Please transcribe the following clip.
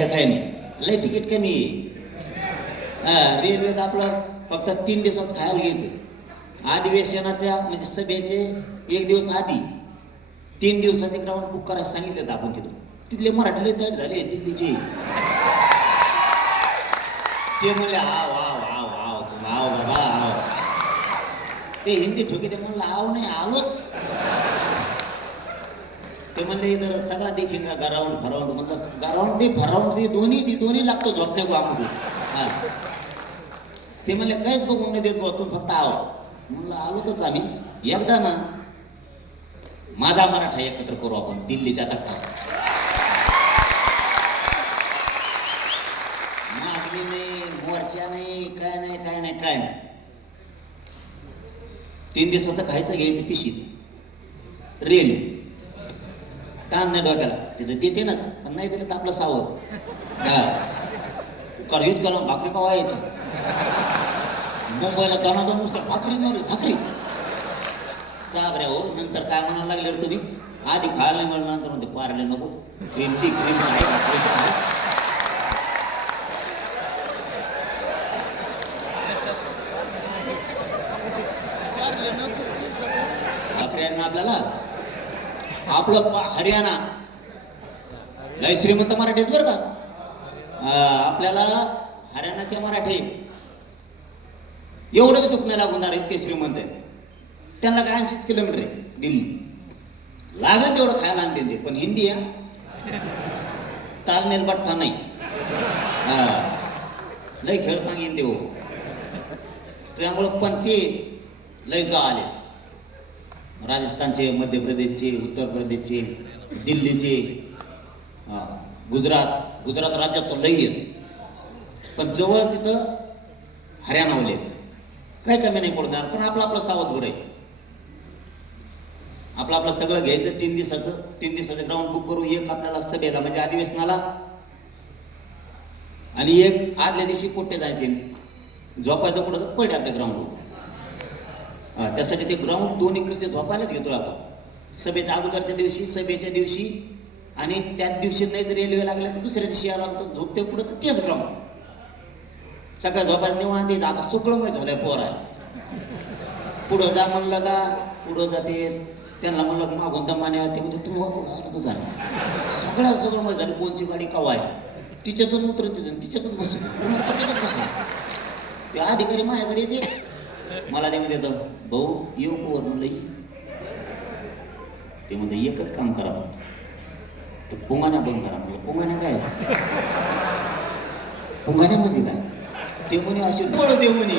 घ्यायचं काय नाही? लय तिकीट कमी आहे. हा रेल्वेत आपलं फक्त तीन दिवसाच खायला घ्यायचं. अधिवेशनाच्या म्हणजे सभेचे एक दिवस आधी तीन दिवसाचे ग्राउंड बुक करायला सांगितलं आपण तिथं. तिथले मराठी लय तयार झाले दिल्लीचे. ते म्हणले आव आव आव आव तुम आव बाबा आव ते हिंदी ठोके ते म्हणलं आव नाही आलोच. ते म्हणले जर सगळा देखेगा गराउंड फराउंड म्हणलं गराउंड ते फराउंड ते दोन्ही ती दोन्ही लागतो झोपण्या गो आमको हा. ते म्हणले काहीच बघून नाही देत बुवा तुम्ही फक्त आहो म्हणलं आलोतच आम्ही. एकदा ना माझा मराठा एकत्र करू आपण दिल्लीच्या तख्तावर मागणी नाही मोर्चा नाही काय नाही काय नाही काय नाही. तीन दिवसाचं खायचं घ्यायचं पिशीत. रेल्वे. ताण नाही डोक्याला. तिथं देते नाच पण नाही दिलं तर आपलं सावध. हा. करवीत कलम भाकरी का व्हायचं मुंबईला दणादण नुसतं भाकरीच मारली भाकरीच चाबऱ्या हो नंतर काय म्हणायला लागले रे तुम्ही? आधी खायला नाही म्हणलं नंतर म्हणते पारले नको. क्रीम ती क्रीमचं आहे भाकरीचं आहे भाकऱ्यांना आपल्याला? आपलं हरियाणा. लय श्रीमंत मराठी आहेत बरं का? आपल्याला हरियाणाचे मराठी एवढं बी दुख लागणार इतके श्रीमंत आहेत. त्यांना काय ऐंशीच किलोमीटर आहे? दिल्ली. लागेल तेवढं खायला आणते ते पण हिंदी आहे. तालमेल पटका नाही. हा. लय खेळ मागीन देऊ त्यामुळं पण ते लय जा आले राजस्थानचे मध्य प्रदेशचे उत्तर प्रदेशचे दिल्लीचे गुजरात. गुजरात राज्यात तो लई आहेत. पण जवळ तिथं हरियाणावले काही कमी नाही पडणार पण आपलं आपलं सावध बरं आहे. आपलं आपलं सगळं घ्यायचं तीन दिवसाचं तीन दिवसाचं ग्राउंड बुक करू एक आपल्याला सभेला म्हणजे अधिवेशनाला. आणि एक आदल्या दिवशी पोट्टे जायतील झोपायचं कुठं तर पडले आपल्या ग्राउंडवर त्यासाठी ते ग्राउंड दोन इकडे ते झोपायलाच घेतो आपण. सभेच्या अगोदरच्या दिवशी सभेच्या दिवशी आणि त्याच दिवशी नाही जर रेल्वे लागल्या तर दुसऱ्या दिवशी यावं लागतं झोपते कुठं तर तेच ग्राउंड सकाळ झोपायला निवांत येत आता सुकळमय झालंय पोराय पुढं जा म्हणलं का? पुढं जाते. त्यांना म्हणलं की मागून दमाने ते म्हणते तुम्ही वा आलं तर झालं. सगळं सगळं मग झालं. कोणची गाडी कवा आहे तिच्यातून उतरत तिथं तिच्यातच बसायचं पुन्हा तिच्यातच बसायचं. ते अधिकारी माझ्याकडे येते. मला ते म्हणते भाऊ येऊ कोवर म्हणलं ये ते म्हणते एकच काम करा फक्त. ते पुंगाण्या बंद करा. म्हणलं पुंगाण्या काय? पुंगाण्या म्हणजे काय? ते म्हणे असे डोळं दे म्हणे.